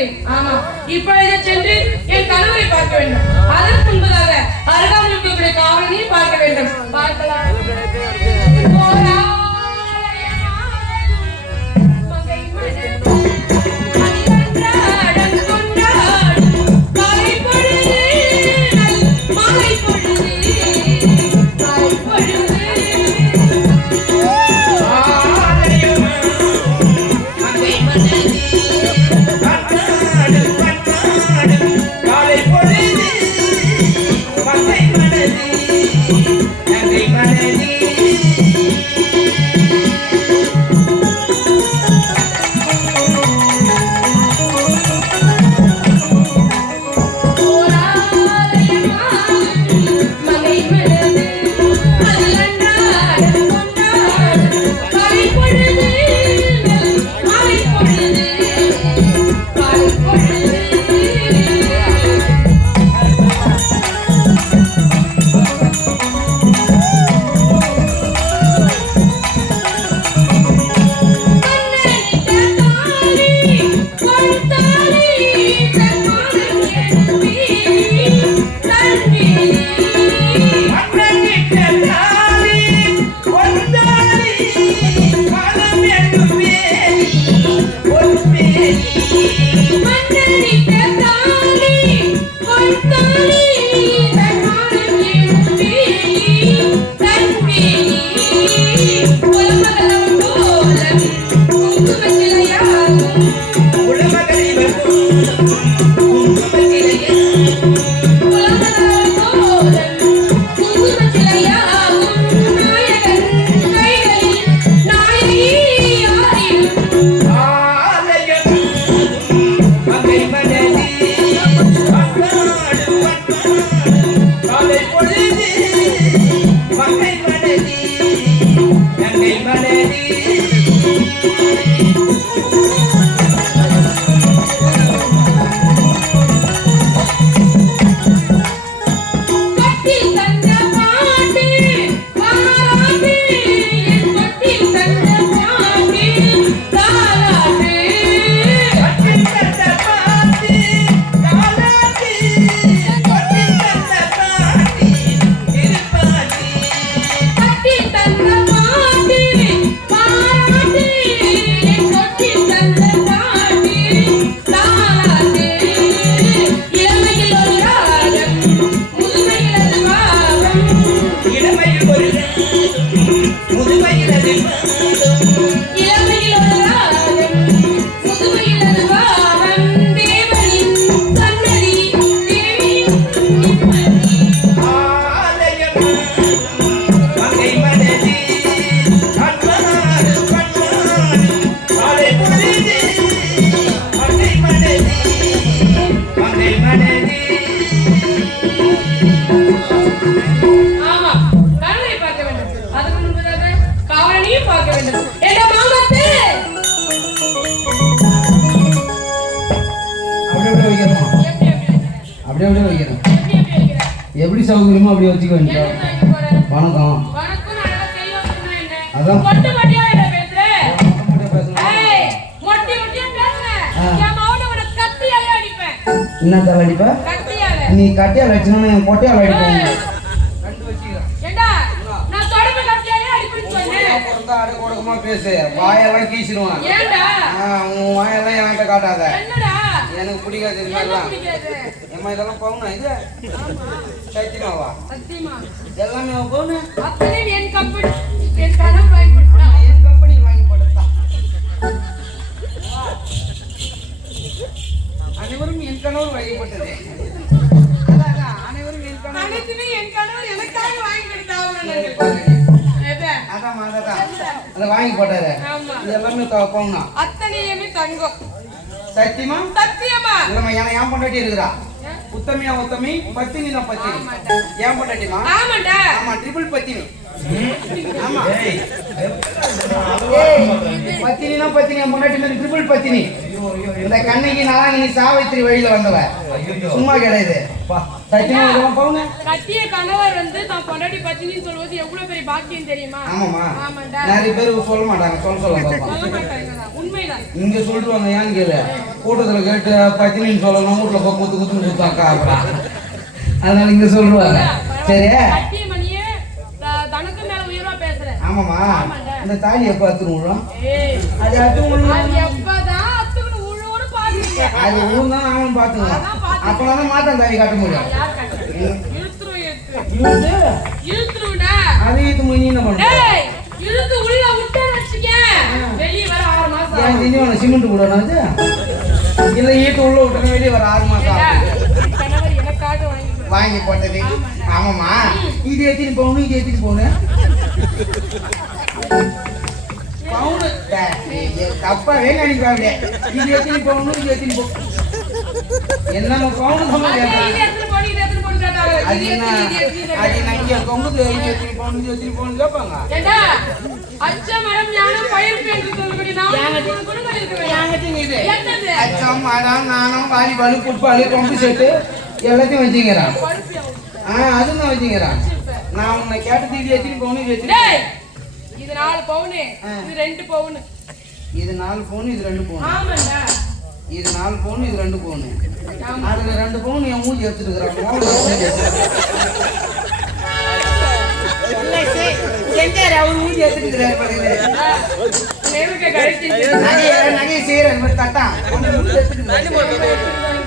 வருகிறேன். ஆமா, இப்பொழுது சென்று என் கணவரை பார்க்க வேண்டும். அதற்கு முன்பதாக அருகாமையில் இருக்கக்கூடிய காவலனையும் பார்க்க வேண்டும். பார்க்கலாம். எப்படி சௌகரியமா அப்படி வச்சுக்க வேண்டியது. வணக்கம். அதான் என்ன தலை அடிப்ப? நீ கட்டியால் அடிச்சுனா பொட்டையால் அடிப்பேன். பேசு, வாயெல்லாம் கீச்சிடுவான். உன் வாயெல்லாம் என்கிட்ட காட்டாத, எனக்கு பிடிக்காது இது மாதிரிலாம். ஏமா இதெல்லாம் போகணும், இது சத்தியமாவா எல்லாமே போகணும். என் கம்பெனி வாங்கி போட்டா அனைவரும் என் கணவர் வாங்கிப்பட்டது. அனைவரும் என் கணவர் எனக்காக வாங்கி கொடுத்தாங்க. வாங்கி போட்டாரு. எல்லாமே போகணும். அத்தனையுமே தங்கம். சத்தியமா? சத்தியமா. ஏன் பொண்டாட்டி இருக்கிறா? உத்தமியா உத்தமி, பத்தினா பத்தினி. ஏன் பொண்டாட்டிமா? ஆமாடா. ஆமா, ட்ரிபிள் பத்தினி. ஆமா. பத்தினா பத்தினி, பொண்டாட்டி மாதிரி ட்ரிபிள் பத்தினி. இந்த கண்ணகி நாளாங்கி சாவித்திரி வழியில வந்தவ, சும்மா கிடையாது. கட்டிய கணவர் வந்து தான் பொண்டாட்டி பத்தினின்னு சொல்வது எவ்வளவு பெரிய பாக்கியம் தெரியுமா? ஆமாமா. நிறைய பேர் சொல்ல மாட்டாங்க, சொல்ல மாட்டாங்க. உண்மைதான். இங்க சொல்லிட்டு வாங்க, ஏன்னு கேளு. கூட்டத்தில் கேட்டு பத்தினின்னு சொல்லணும் வீட்டில் போய் குத்து குத்துன்னு கொடுத்தாக்கா அப்புறம் அதனால இங்கே சொல்லுவாங்க சரி சத்தியமணியே தனக்கு மேல உயிரா பேசுறேன். ஆமாம்மா இந்த தாலி எப்போ அத்துணும் அது எப்பதான் அத்துக்கு உழுவுன்னு பாக்குறீங்க. அது ஊர் தான் அவன் பார்த்துக்கலாம் அப்பதான் மாத்தான் தாலி காட்ட முடியும் இழுத்துருடா அது இது மணி என்ன பண்ண இழுத்து உள்ள விட்டேன்னு வச்சுக்க வெளியே வர 6 மாசம் ஏன் தினவன சிமெண்ட் போடணும் அது இல்லை ஈட்டு உள்ள விட்டோம் வெளியே வர 6 மாசம் கணவர் எனக்காக வாங்கி போட்டது ஆமாம்மா இது எத்தின்னு போகணும் இது எத்தின்னு போகணும் பவுனு தப்பாவே நினைப்பாங்க இது எத்தின்னு போகணும் இது எத்தின்னு போகணும் என்னம்மா பவுனு அது என்ன அது நங்க கொங்குது இது எத்தின்னு போகணும் இது எத்தின்னு போகணும் கேட்பாங்க அச்சம் மரம் ஞானம் பயிர்ப்பு என்று சொல்லக்கூடிய அச்சம் மரம் நானும் வாலிபாலு ஃபுட்பாலு பம்பு செட்டு எல்லாத்தையும் வச்சுக்கிறான் அதுதான் வச்சுக்கிறான் நான் உன்னை கேட்டது இது எத்தின்னு போகணும் இது எத்தின்னு இது 4 பவுனு இது 2 பவுனு இது 4 பவுன் இது 2 பவுன் ஆமாடா இது 4 பவுன் இது 2 பவுன் அதுல 2 பவுன் என் மூஞ்சி எடுத்துக்கிறாங்க செஞ்சாரு அவர் மூஞ்சி எடுத்துக்கிறாரு பாருங்க நகையை செய்யறேன் தட்டான் மூஞ்சி எடுத்துக்கிறாரு